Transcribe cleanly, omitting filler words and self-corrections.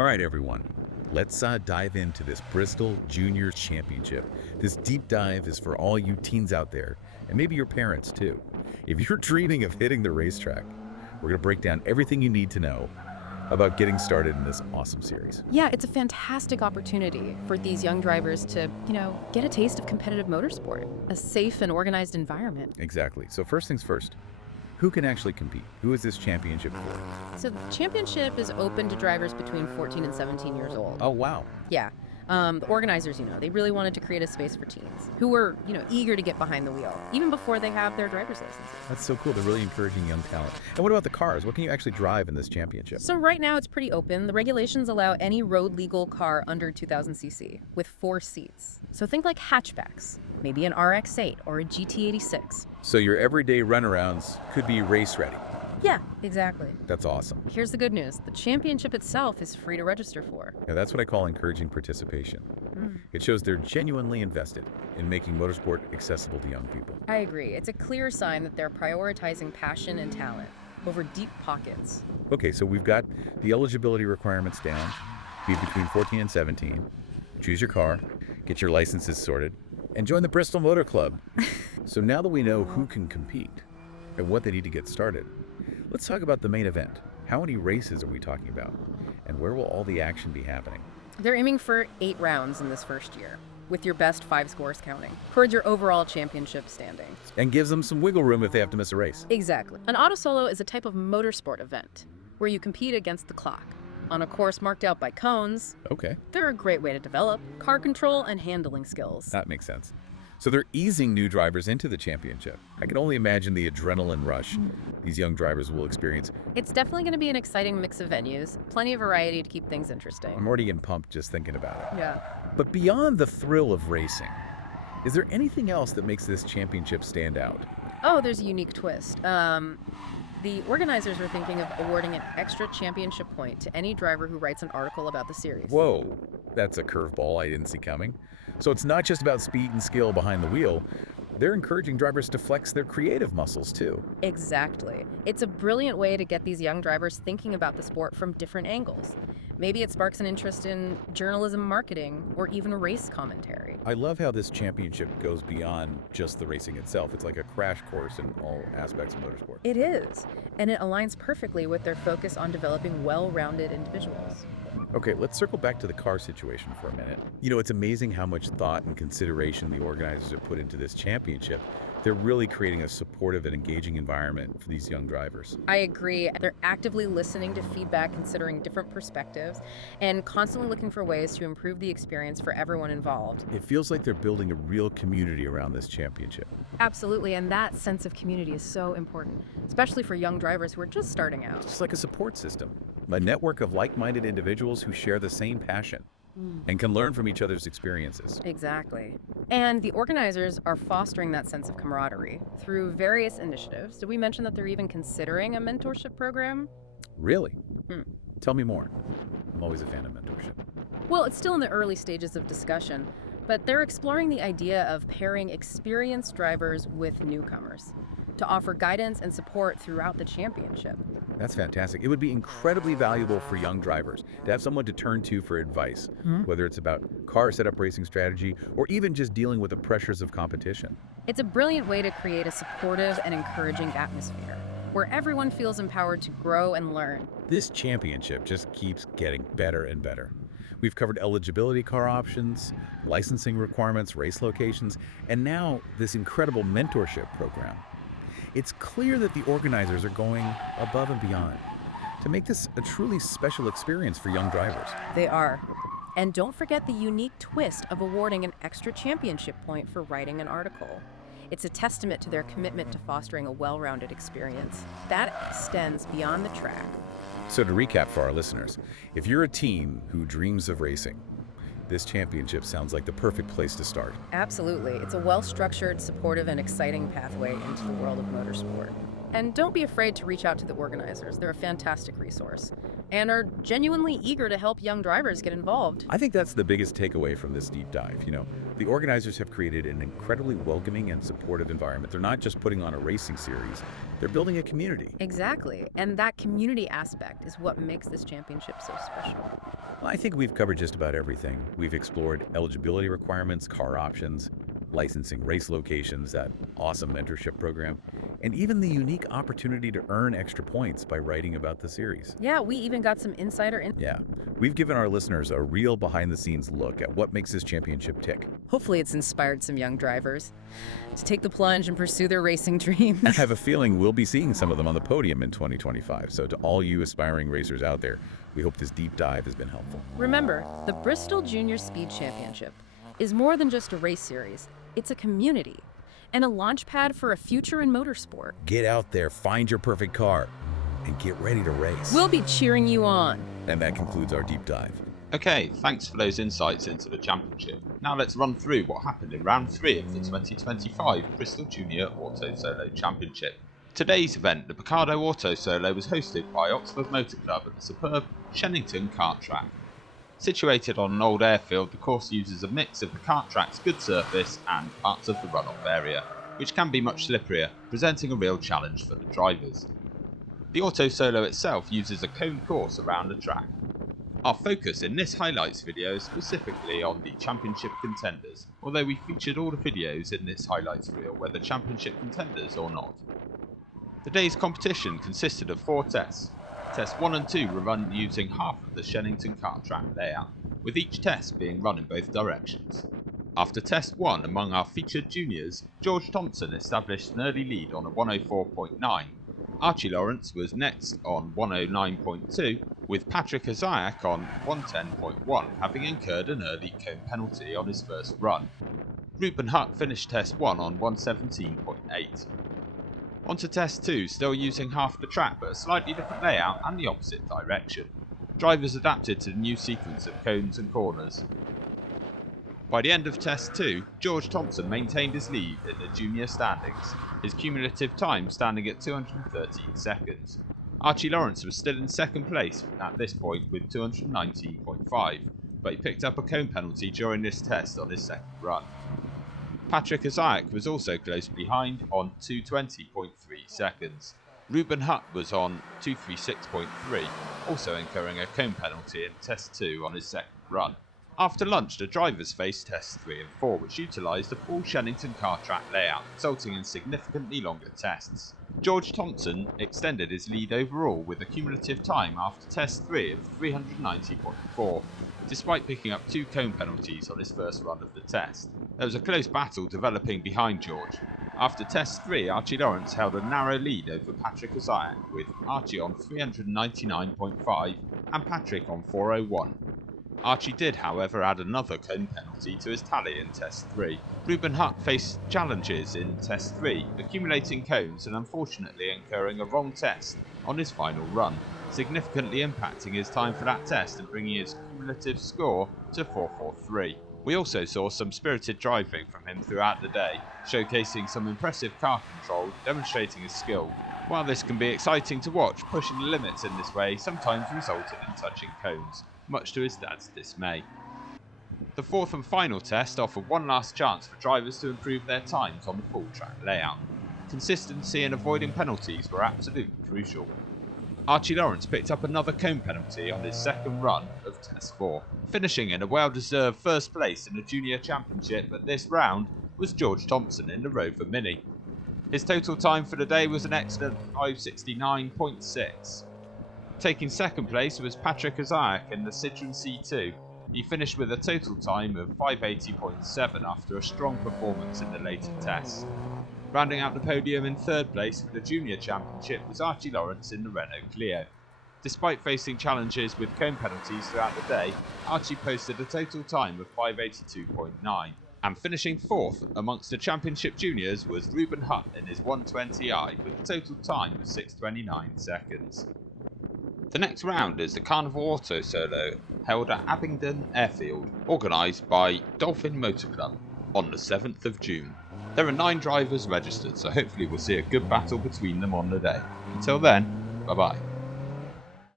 All right, everyone. Let's dive into this Bristol Junior Championship. This deep dive is for all you teens out there, and maybe your parents too. If you're dreaming of hitting the racetrack, we're going to break down everything you need to know about getting started in this awesome series. Yeah, it's a fantastic opportunity for these young drivers to, get a taste of competitive motorsport, a safe and organized environment. Exactly. So first things first, who can actually compete? Who is this championship for? So the championship is open to drivers between 14 and 17 years old. Oh, wow. Yeah. The organizers, they really wanted to create a space for teens who were, eager to get behind the wheel, even before they have their driver's licenses. That's so cool. They're really encouraging young talent. And what about the cars? What can you actually drive in this championship? So right now it's pretty open. The regulations allow any road legal car under 2000 cc with 4 seats. So think like hatchbacks, maybe an RX-8 or a GT86. So your everyday runarounds could be race ready. Yeah, exactly. That's awesome. Here's the good news. The championship itself is free to register for. Yeah, that's what I call encouraging participation. It shows they're genuinely invested in making motorsport accessible to young people. I agree. It's a clear sign that they're prioritizing passion and talent over deep pockets. Okay, so we've got the eligibility requirements down. Be between 14 and 17. Choose your car, get your licenses sorted, and join the Bristol Motor Club. So now that we know who can compete and what they need to get started, let's talk about the main event. How many races are we talking about? And where will all the action be happening? They're aiming for 8 rounds in this first year, with your best 5 scores counting, towards your overall championship standing. And gives them some wiggle room if they have to miss a race. Exactly. An autosolo is a type of motorsport event where you compete against the clock on a course marked out by cones. Okay, They're a great way to develop car control and handling skills. that makes sense. So they're easing new drivers into the championship. I can only imagine the adrenaline rush these young drivers will experience. It's definitely going to be an exciting mix of venues, plenty of variety to keep things interesting. I'm already getting pumped just thinking about it. Yeah. But beyond the thrill of racing, is there anything else that makes this championship stand out? Oh, there's a unique twist. The organizers are thinking of awarding an extra championship point to any driver who writes an article about the series. Whoa, that's a curveball I didn't see coming. So it's not just about speed and skill behind the wheel. They're encouraging drivers to flex their creative muscles too. Exactly. It's a brilliant way to get these young drivers thinking about the sport from different angles. Maybe it sparks an interest in journalism, marketing, or even race commentary. I love how this championship goes beyond just the racing itself. It's like a crash course in all aspects of motorsport. It is, and it aligns perfectly with their focus on developing well-rounded individuals. Okay, let's circle back to the car situation for a minute. It's amazing how much thought and consideration the organizers have put into this championship. They're really creating a supportive and engaging environment for these young drivers. I agree. They're actively listening to feedback, considering different perspectives, and constantly looking for ways to improve the experience for everyone involved. It feels like they're building a real community around this championship. Absolutely, and that sense of community is so important, especially for young drivers who are just starting out. It's like a support system, a network of like-minded individuals who share the same passion and can learn from each other's experiences. Exactly. And the organizers are fostering that sense of camaraderie through various initiatives. Did we mention that they're even considering a mentorship program? Really? Tell me more. I'm always a fan of mentorship. Well, it's still in the early stages of discussion, but they're exploring the idea of pairing experienced drivers with newcomers to offer guidance and support throughout the championship. That's fantastic. It would be incredibly valuable for young drivers to have someone to turn to for advice, whether it's about car setup racing strategy or even just dealing with the pressures of competition. It's a brilliant way to create a supportive and encouraging atmosphere where everyone feels empowered to grow and learn. This championship just keeps getting better and better. We've covered eligibility car options, licensing requirements, race locations, and now this incredible mentorship program. It's clear that the organizers are going above and beyond to make this a truly special experience for young drivers. They are. And don't forget the unique twist of awarding an extra championship point for writing an article. It's a testament to their commitment to fostering a well-rounded experience that extends beyond the track. So to recap for our listeners, if you're a teen who dreams of racing, this championship sounds like the perfect place to start. Absolutely. It's a well-structured, supportive, and exciting pathway into the world of motorsport. And don't be afraid to reach out to the organizers. They're a fantastic resource. and are genuinely eager to help young drivers get involved. I think that's the biggest takeaway from this deep dive. The organizers have created an incredibly welcoming and supportive environment. They're not just putting on a racing series, they're building a community. Exactly, and that community aspect is what makes this championship so special. Well, I think we've covered just about everything. We've explored eligibility requirements, car options, licensing, race locations, that awesome mentorship program, and even the unique opportunity to earn extra points by writing about the series. Yeah, we even got some insider Yeah, we've given our listeners a real behind-the-scenes look at what makes this championship tick. Hopefully it's inspired some young drivers to take the plunge and pursue their racing dreams. I have a feeling we'll be seeing some of them on the podium in 2025. So to all you aspiring racers out there, we hope this deep dive has been helpful. Remember, the Bristol Junior Speed Championship is more than just a race series. It's a community and a launch pad for a future in motorsport. Get out there, find your perfect car, and get ready to race. We'll be cheering you on. And that concludes our deep dive. Okay, thanks for those insights into the championship. Now let's run through what happened in round 3 of the 2025 Bristol Junior Autosolo Championship. Today's event, the Bocardo Autosolo, was hosted by Oxford Motor Club at the superb Shenington Kart Track. Situated on an old airfield, the course uses a mix of the kart track's good surface and parts of the runoff area, which can be much slipperier, presenting a real challenge for the drivers. The Autosolo itself uses a cone course around the track. Our focus in this highlights video is specifically on the championship contenders, although we featured all the videos in this highlights reel whether championship contenders or not. The day's competition consisted of 4 tests. Tests 1 and 2 were run using half of the Shenington Kart Track layout, with each test being run in both directions. After test 1 among our featured juniors, George Thompson established an early lead on a 104.9. Archie Lawrence was next on 109.2, with Patrick Isaac on 110.1, having incurred an early cone penalty on his first run. Ruben Hutt finished test 1 on 117.8. On to test 2, still using half the track but a slightly different layout and the opposite direction. Drivers adapted to the new sequence of cones and corners. By the end of test 2, George Thompson maintained his lead in the junior standings, his cumulative time standing at 213 seconds. Archie Lawrence was still in second place at this point with 219.5, but he picked up a cone penalty during this test on his second run. Patrick Isaac was also close behind on 220.3 seconds. Ruben Hutt was on 236.3, also incurring a cone penalty in test 2 on his second run. After lunch, the drivers faced tests 3 and 4, which utilised the full Shenington Kart Track layout, resulting in significantly longer tests. George Thompson extended his lead overall with a cumulative time after test 3 of 390.4, despite picking up 2 cone penalties on his first run of the test. There was a close battle developing behind George. After test 3, Archie Lawrence held a narrow lead over Patrick Isaac, with Archie on 399.5 and Patrick on 401. Archie did, however, add another cone penalty to his tally in test 3. Ruben Hutt faced challenges in test 3, accumulating cones and unfortunately incurring a wrong test on his final run, significantly impacting his time for that test and bringing his cumulative score to 443. We also saw some spirited driving from him throughout the day, showcasing some impressive car control, demonstrating his skill. While this can be exciting to watch, pushing the limits in this way sometimes resulted in touching cones, much to his dad's dismay. The 4th and final test offered one last chance for drivers to improve their times on the full track layout. Consistency and avoiding penalties were absolutely crucial. Archie Lawrence picked up another cone penalty on his second run of test 4, finishing in a well-deserved first place in the Junior Championship at this round was George Thompson in the Rover Mini. His total time for the day was an excellent 569.6. Taking second place was Patrick Isaac in the Citroen C2. He finished with a total time of 580.7 after a strong performance in the later tests. Rounding out the podium in third place for the Junior Championship was Archie Lawrence in the Renault Clio. Despite facing challenges with cone penalties throughout the day, Archie posted a total time of 582.9. And finishing 4th amongst the Championship Juniors was Ruben Hutt in his 120i with a total time of 629 seconds. The next round is the Carnival Autosolo, held at Abingdon Airfield, organised by Dolphin Motor Club on the 7th of June. There are 9 drivers registered, so hopefully we'll see a good battle between them on the day. Until then, bye bye.